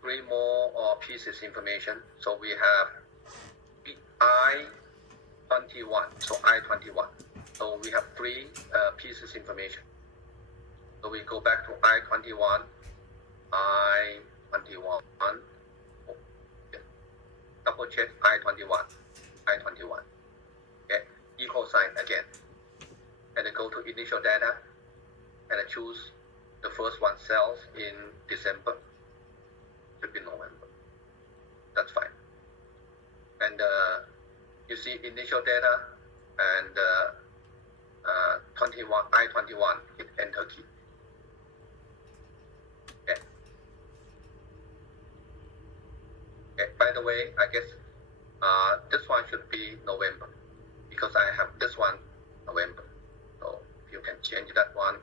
three more pieces information. So we have I-21. So I-21. So we have three pieces information. So we go back to I-21. I-21. Double check I-21. I-21. Okay. Equal sign again. And then go to initial data and then choose the first one cells in December. Should be November. That's fine. And you see initial data and 21 I-21, hit enter key. Okay. Okay. By the way, I guess this one should be November because I have this one November. So you can change that one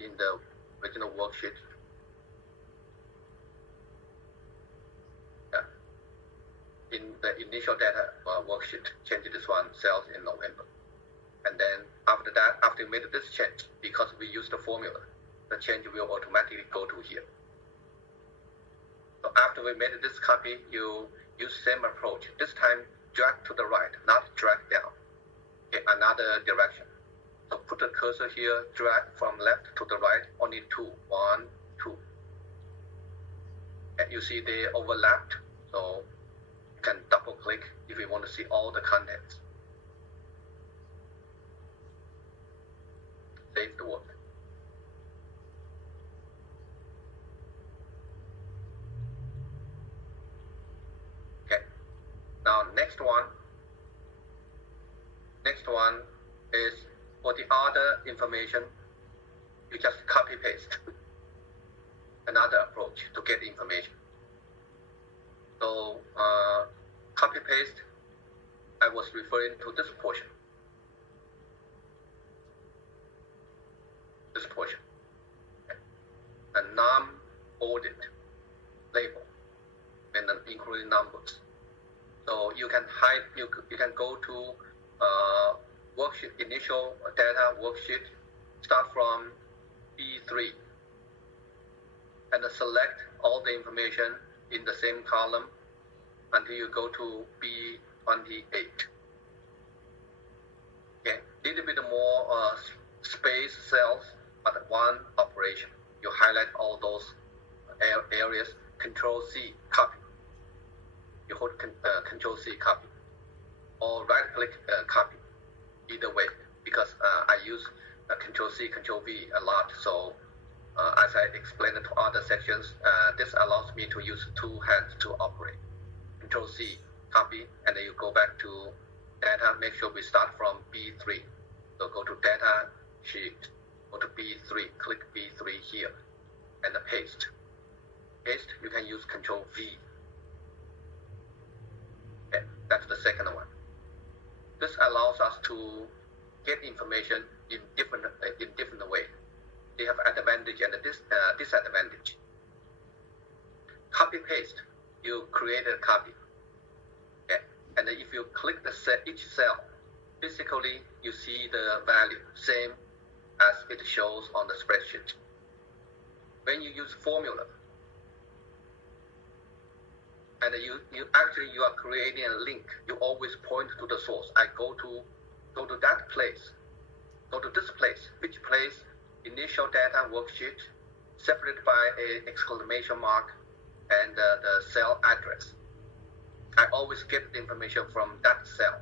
in the original worksheet. In the initial data worksheet, change this one cells in November. And then after that, after you made this change, because we use the formula, the change will automatically go to here. So after we made this copy, you use same approach. This time, drag to the right, not drag down. Okay, another direction. So put the cursor here, drag from left to the right, only two. 1, 2. And you see they overlapped. So you can double click if you want to see all the contents. Save the work. Okay. Now next one is for the other information, you just copy paste. Another approach to get information. So copy paste, I was referring to this portion. This portion. Okay. A non-bolded label and then including numbers. So you can hide, you can go to worksheet, initial data worksheet, start from B3 and select all the information in the same column until you go to B28. Okay, little bit more space cells, but one operation. You highlight all those areas, Control C, copy. You hold Control C, copy, or right click copy. Either way, because I use Control C, Control V a lot. So as I explained to other sections, this allows me to use two hands to operate. Control C, copy, and then you go back to data. Make sure we start from B3. So go to data sheet, go to B3, click B3 here, and paste. Paste, you can use Control V. Okay, that's the second one. This allows us to get information in different way. They have advantage and disadvantage. Copy paste, you create a copy. Okay. And if you click each cell, physically you see the value same as it shows on the spreadsheet. When you use formula, and you are creating a link, you always point to the source. I go to that place, go to this place, which place, initial data worksheet, separated by an exclamation mark and the cell address. I always get the information from that cell.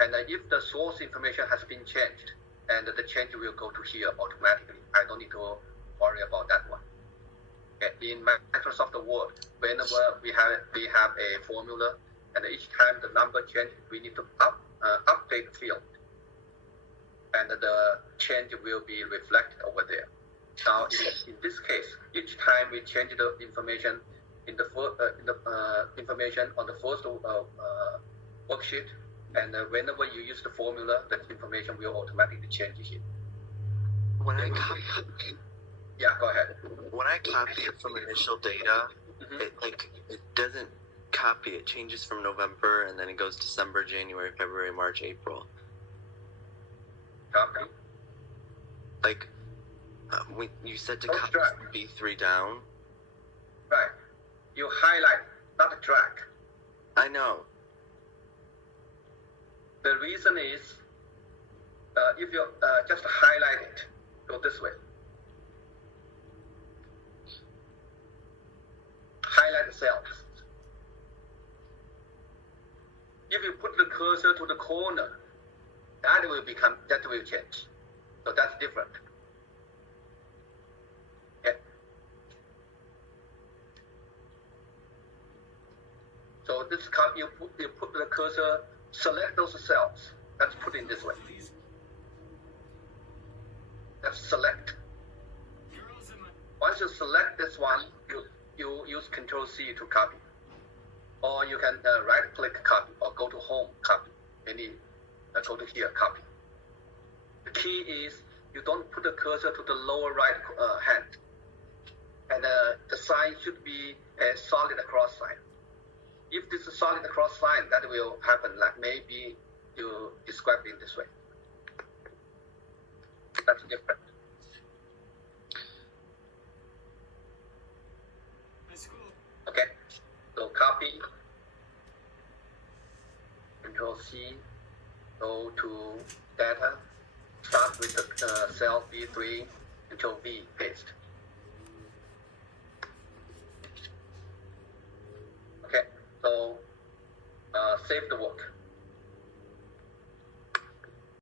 And if the source information has been changed, and the change will go to here automatically. I don't need to worry about that one. Okay. In Microsoft Word, whenever we have a formula, and each time the number changes, we need to update field, and the change will be reflected over there. Now, in this case, each time we change the information in the information on the first worksheet, and whenever you use the formula, the information will automatically change here. When I copy, yeah, go ahead. When I copy it from initial data, it doesn't copy. It changes from November, and then it goes December, January, February, March, April. Copy. Like, You said to Don't copy drag. from B3 down. Right. You highlight, not drag. I know. The reason is, if you just highlight it, go this way. Highlight the cells. If you put the cursor to the corner, that will change. So that's different. Okay. So this copy, you put the cursor, select those cells. Let's put it in this way. Let's select. Once you select this one, you use Control C to copy. Or you can right click copy or go to home copy. Maybe go to here copy. The key is you don't put the cursor to the lower right hand. And the sign should be a solid cross sign. If this is a solid cross sign, that will happen like maybe you describe it in this way. That's different. Okay, so copy, Control C, go to data, start with the cell B3, Control V, paste.